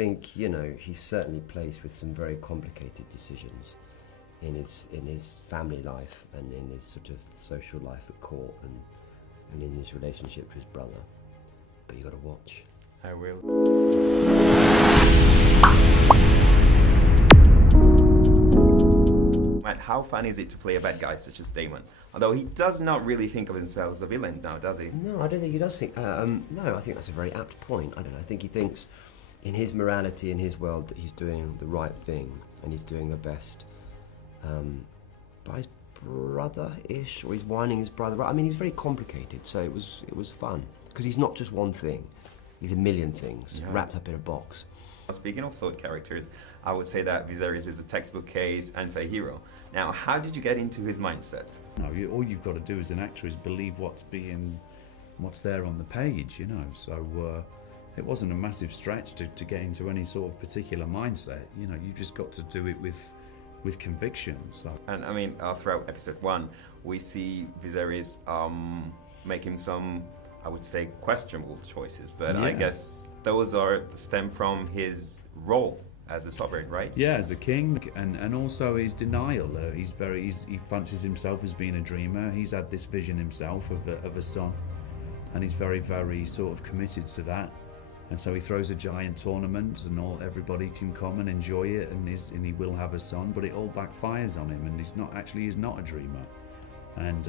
think, you know, he's certainly placed with some very complicated decisions in his family life and in his sort of social life at court and in his relationship with his brother. But you got to watch. I will. And how fun is it to play a bad guy such as Daemon? Although he does not really think of himself as a villain now, does he? No, I don't think he does think... no, I think that's a very apt point. I don't know. I think he thinks in his morality, in his world, that he's doing the right thing and he's doing the best by his brother-ish, or he's whining his brother. I mean, he's very complicated, so it was fun. Because he's not just one thing. He's a million things wrapped up in a box. Speaking of flawed characters, I would say that Viserys is a textbook case anti-hero. Now, how did you get into his mindset? No, all you've got to do as an actor is believe what's there on the page, you know. So it wasn't a massive stretch to get into any sort of particular mindset. You know, you just got to do it with conviction. So. And I mean, throughout episode 1, we see Viserys making some, I would say, questionable choices, but I guess those stem from his role as a sovereign, right? Yeah, as a king, and also his denial. He fancies himself as being a dreamer. He's had this vision himself of a son, and he's very, very sort of committed to that. And so he throws a giant tournament, and everybody can come and enjoy it, and he will have a son, but it all backfires on him, and he's not a dreamer. And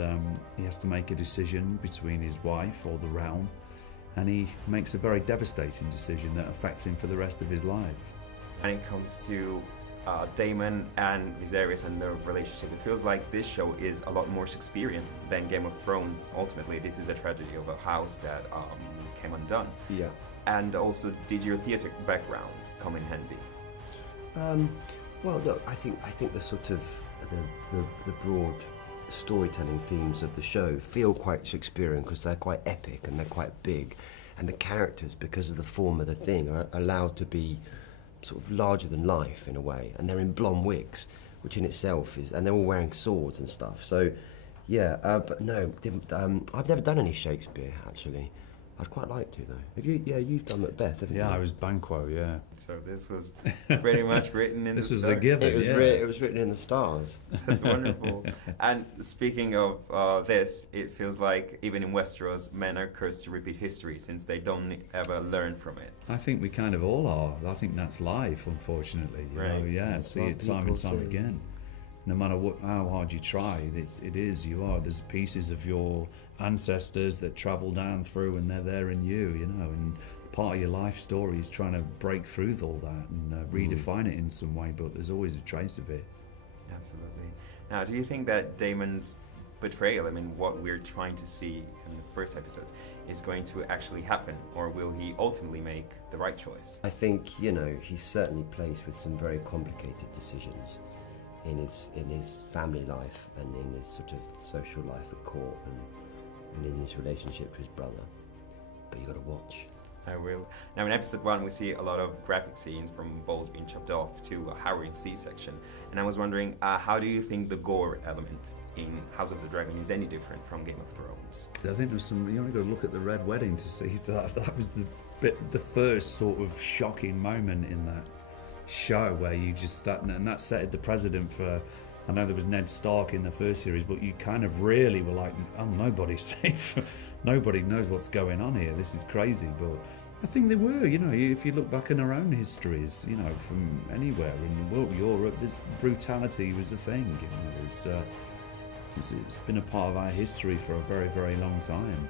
he has to make a decision between his wife or the realm, and he makes a very devastating decision that affects him for the rest of his life. When it comes to Daemon and Viserys and their relationship, it feels like this show is a lot more Shakespearean than Game of Thrones. Ultimately, this is a tragedy of a house that came undone. Yeah. And also, did your theatre background come in handy? Well, look, I think the sort of the broad storytelling themes of the show feel quite Shakespearean because they're quite epic and they're quite big, and the characters, because of the form of the thing, are allowed to be sort of larger than life in a way, and they're in blonde wigs, which in itself is, and they're all wearing swords and stuff. So, yeah, but no, I've never done any Shakespeare actually. I'd quite like to though. Have you? Yeah, you've done Macbeth, haven't you? Yeah, I was Banquo. Yeah. So this was pretty much written in. This the was stars. a given. It was written in the stars. That's wonderful. And speaking of this, it feels like even in Westeros, men are cursed to repeat history since they don't ever learn from it. I think we kind of all are. I think that's life, unfortunately. You know, yeah, see it time and time again. No matter how hard you try, there's pieces of your ancestors that travel down through, and they're there in you, you know, and part of your life story is trying to break through all that and redefine it in some way, but there's always a trace of it. Absolutely. Now, do you think that Daemon's betrayal, I mean, what we're trying to see in the first episodes, is going to actually happen, or will he ultimately make the right choice? I think, you know, he's certainly placed with some very complicated decisions in his family life and in his sort of social life at court and in his relationship with his brother. But you got to watch. I will. Now in episode 1 we see a lot of graphic scenes from balls being chopped off to a harrowing C-section, and I was wondering, how do you think the gore element in House of the Dragon is any different from Game of Thrones? I think there's some, you only got to look at the Red Wedding to see that was the first sort of shocking moment in that show where you just and that set the precedent for, I know there was Ned Stark in the first series, but you kind of really were like, oh, nobody's safe. Nobody knows what's going on here. This is crazy. But I think they were, you know, if you look back in our own histories, you know, from anywhere in the world, Europe, this brutality was a thing. You know, it's been a part of our history for a very, very long time.